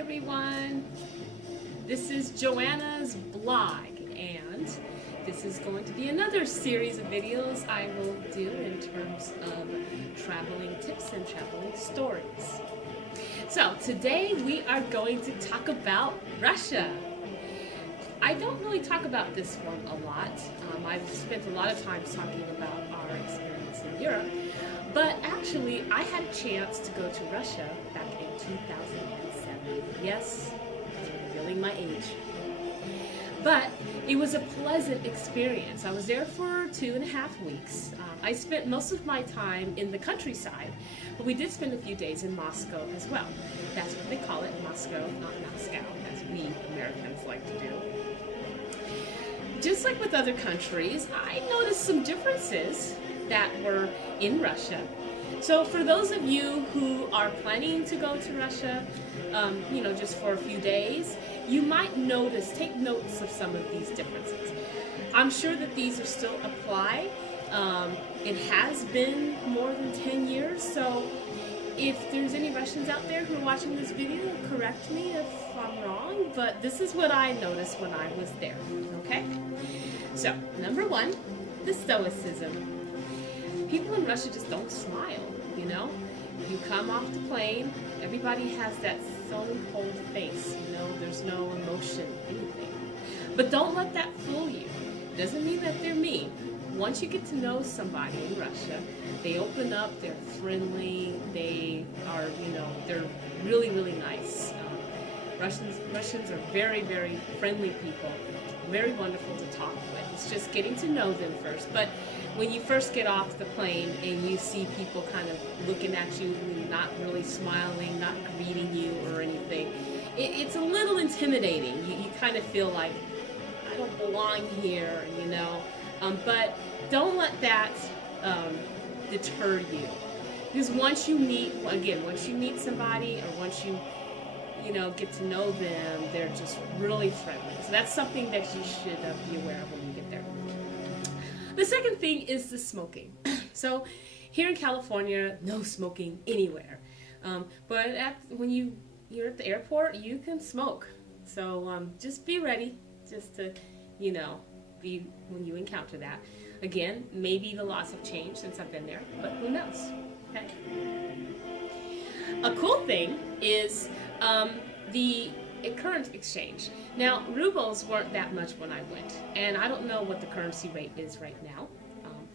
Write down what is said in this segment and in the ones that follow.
everyone. This is Joanna's blog, and this is going to be another series of videos I will do in terms of traveling tips and traveling stories. So today we are going to talk about Russia. I don't really talk about this one a lot. I've spent a lot of time talking about our experience in Europe, but actually I had a chance to go to Russia back in 2007. Yes, I'm revealing my age. But it was a pleasant experience. I was there for 2.5 weeks. I spent most of my time in the countryside, but we did spend a few days in Moscow as well. That's what they call it, Moscow, not Moscow, as we Americans like to do. Just like with other countries, I noticed some differences that were in Russia. So for those of you who are planning to go to Russia, just for a few days, you might take notes of some of these differences. I'm sure that these are still apply. It has been more than 10 years, so if there's any Russians out there who are watching this video, correct me if I'm wrong, but this is what I noticed when I was there, okay? So, number one, the stoicism. People in Russia just don't smile, you know? You come off the plane, everybody has that stone cold face, there's no emotion, anything. But don't let that fool you. Doesn't mean that they're mean. Once you get to know somebody in Russia, they open up, they're friendly, they are, they're really, really nice. Russians are very, very friendly people, very wonderful to talk with. It's just getting to know them first. But when you first get off the plane and you see people kind of looking at you, not really smiling, not greeting you or anything, it's a little intimidating. You kind of feel like, I don't belong here, but don't let that deter you. Because once you meet somebody, or once you get to know them, they're just really friendly. So that's something that you should be aware of when you get there. The second thing is the smoking. So here in California, no smoking anywhere. But when you're at the airport, you can smoke. So just be ready, just to, be when you encounter that. Again, maybe the laws have changed since I've been there, but who knows? Okay. A cool thing is the current exchange. Now, rubles weren't that much when I went, and I don't know what the currency rate is right now,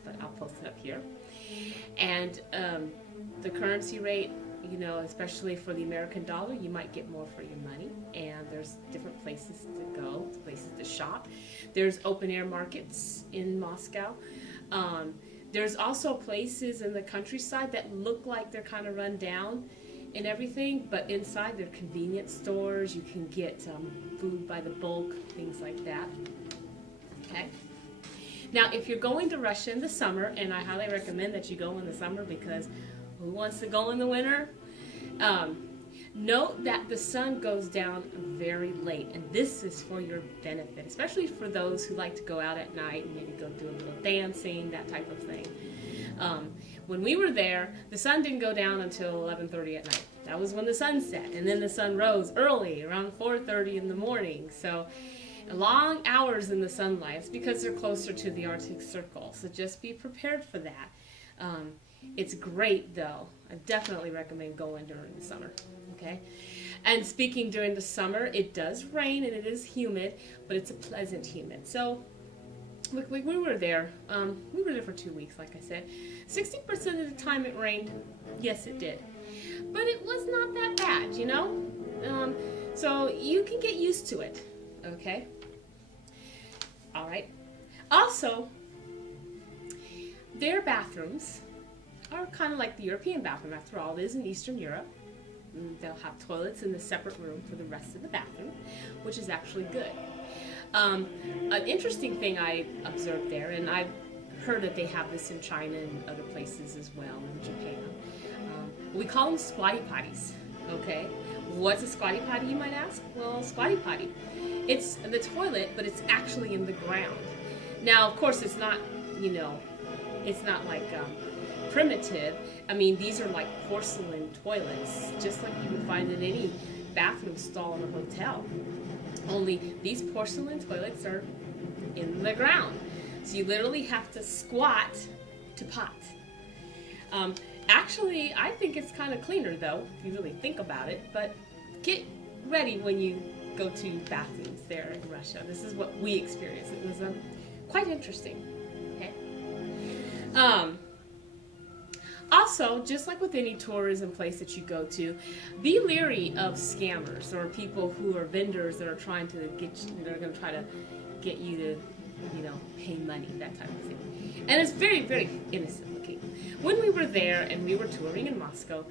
but I'll post it up here. And the currency rate, especially for the American dollar, you might get more for your money, and there's different places to go, places to shop. There's open air markets in Moscow. There's also places in the countryside that look like they're kind of run down and everything, but inside they're convenience stores. You can get food by the bulk, things like that. Okay. Now, if you're going to Russia in the summer, and I highly recommend that you go in the summer because who wants to go in the winter? Note that the sun goes down very late, and this is for your benefit, especially for those who like to go out at night and maybe go do a little dancing, that type of thing. When we were there, the sun didn't go down until 11:30 at night. That was when the sun set, and then the sun rose early, around 4:30 in the morning. So long hours in the sunlight. It's because they're closer to the Arctic Circle, so just be prepared for that. It's great, though. I definitely recommend going during the summer. Okay. And speaking during the summer, it does rain and it is humid, but it's a pleasant humid. So we were there. We were there for 2 weeks, like I said. 60% of the time it rained. Yes, it did. But it was not that bad, so you can get used to it. Okay? All right. Also, their bathrooms are kind of like the European bathroom. After all, it is in Eastern Europe. They'll have toilets in a separate room for the rest of the bathroom, which is actually good. An interesting thing I observed there, and I've heard that they have this in China and other places as well, in Japan. We call them squatty potties, okay? What's a squatty potty, you might ask? Well, squatty potty. It's the toilet, but it's actually in the ground. Now, of course, it's not, it's not like primitive. I mean, these are like porcelain toilets, just like you would find in any bathroom stall in a hotel. Only these porcelain toilets are in the ground. So you literally have to squat to pot. Actually, I think it's kind of cleaner though, if you really think about it, but get ready when you go to bathrooms there in Russia. This is what we experienced. It was quite interesting. Okay. Also, just like with any tourism place that you go to, be leery of scammers or people who are vendors that are trying to get you, they're going to try to get you to, pay money, that type of thing. And it's very, very innocent looking. When we were there and we were touring in Moscow,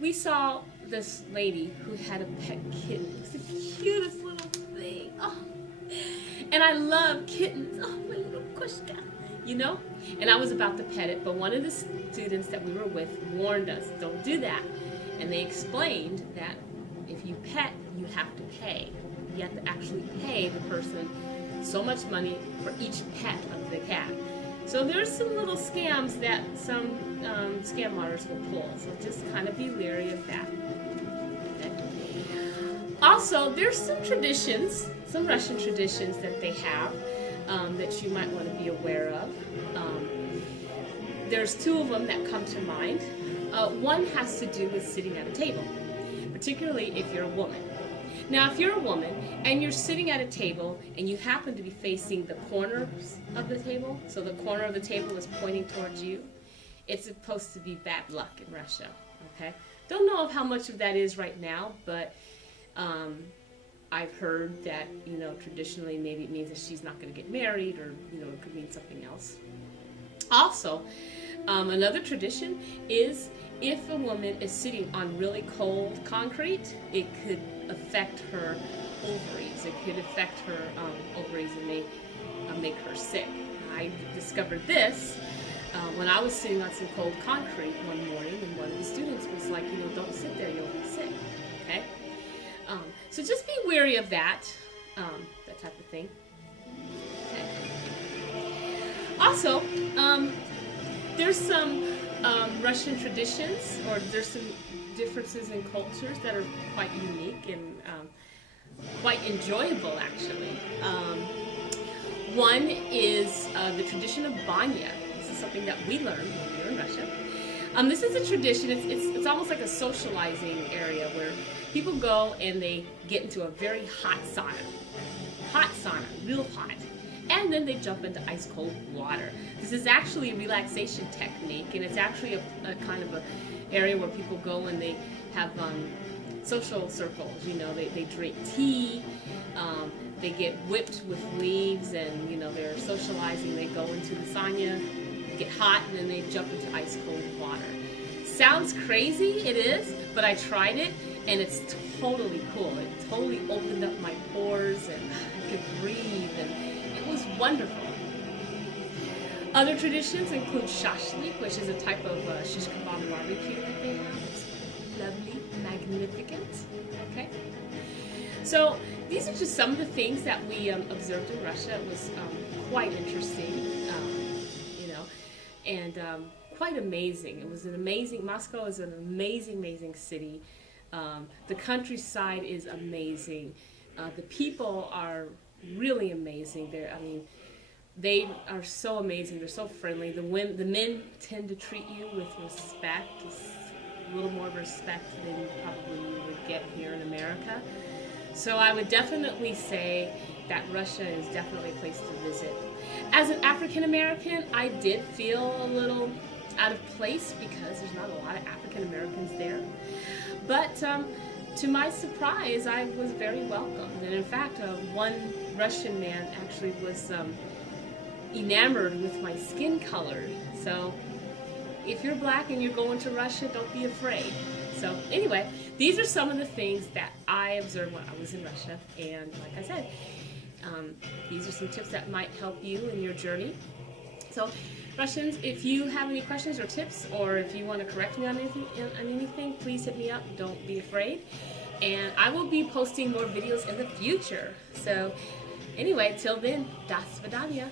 we saw this lady who had a pet kitten. It's the cutest little thing. Oh. And I love kittens. Oh, my little Kushka. And I was about to pet it, but one of the students that we were with warned us, don't do that. And they explained that if you pet, you have to pay. You have to actually pay the person so much money for each pet of the cat. So there's some little scams that some scam artists will pull, so just kind of be leery of that. Okay. Also, there's some traditions, some Russian traditions that they have that you might want to be aware of. There's two of them that come to mind. One has to do with sitting at a table, particularly if you're a woman. Now, if you're a woman and you're sitting at a table and you happen to be facing the corners of the table, so the corner of the table is pointing towards you, it's supposed to be bad luck in Russia, okay? Don't know of how much of that is right now, but I've heard that, traditionally maybe it means that she's not going to get married, or, it could mean something else. Also, another tradition is if a woman is sitting on really cold concrete, it could affect her ovaries. It could affect her ovaries and may make her sick. I discovered this when I was sitting on some cold concrete one morning, and one of the students was like, don't sit there, you'll be sick. Okay? So just be wary of that, that type of thing. Okay. Also, there's some Russian traditions, or there's some differences in cultures that are quite unique and quite enjoyable, actually. One is the tradition of banya. This is something that we learned when we were in Russia. This is a tradition. It's almost like a socializing area where people go and they get into a very hot sauna, real hot. And then they jump into ice cold water. This is actually a relaxation technique, and it's actually a kind of a area where people go and they have social circles. They drink tea, they get whipped with leaves, and they're socializing. They go into the sauna, get hot, and then they jump into ice cold water. Sounds crazy, it is, but I tried it, and it's totally cool. It totally opened up my pores, and I could breathe, and it was wonderful. Other traditions include shashlik, which is a type of shish kebab barbecue that they have. It's lovely, magnificent. Okay. So these are just some of the things that we observed in Russia. It was quite interesting, and quite amazing. It was an amazing. Moscow is an amazing city. The countryside is amazing. The people are really amazing. They are so amazing. They're so friendly. The men tend to treat you with respect, a little more respect than probably you would get here in America. So I would definitely say that Russia is definitely a place to visit. As an African American, I did feel a little out of place because there's not a lot of African Americans there. But to my surprise, I was very welcomed. And in fact, one Russian man actually was enamored with my skin color. So if you're black and you're going to Russia, don't be afraid. So anyway, these are some of the things that I observed when I was in Russia. And like I said, these are some tips that might help you in your journey. So Russians, if you have any questions or tips, or if you want to correct me on anything, please hit me up. Don't be afraid. And I will be posting more videos in the future. So anyway, till then, das vidanya.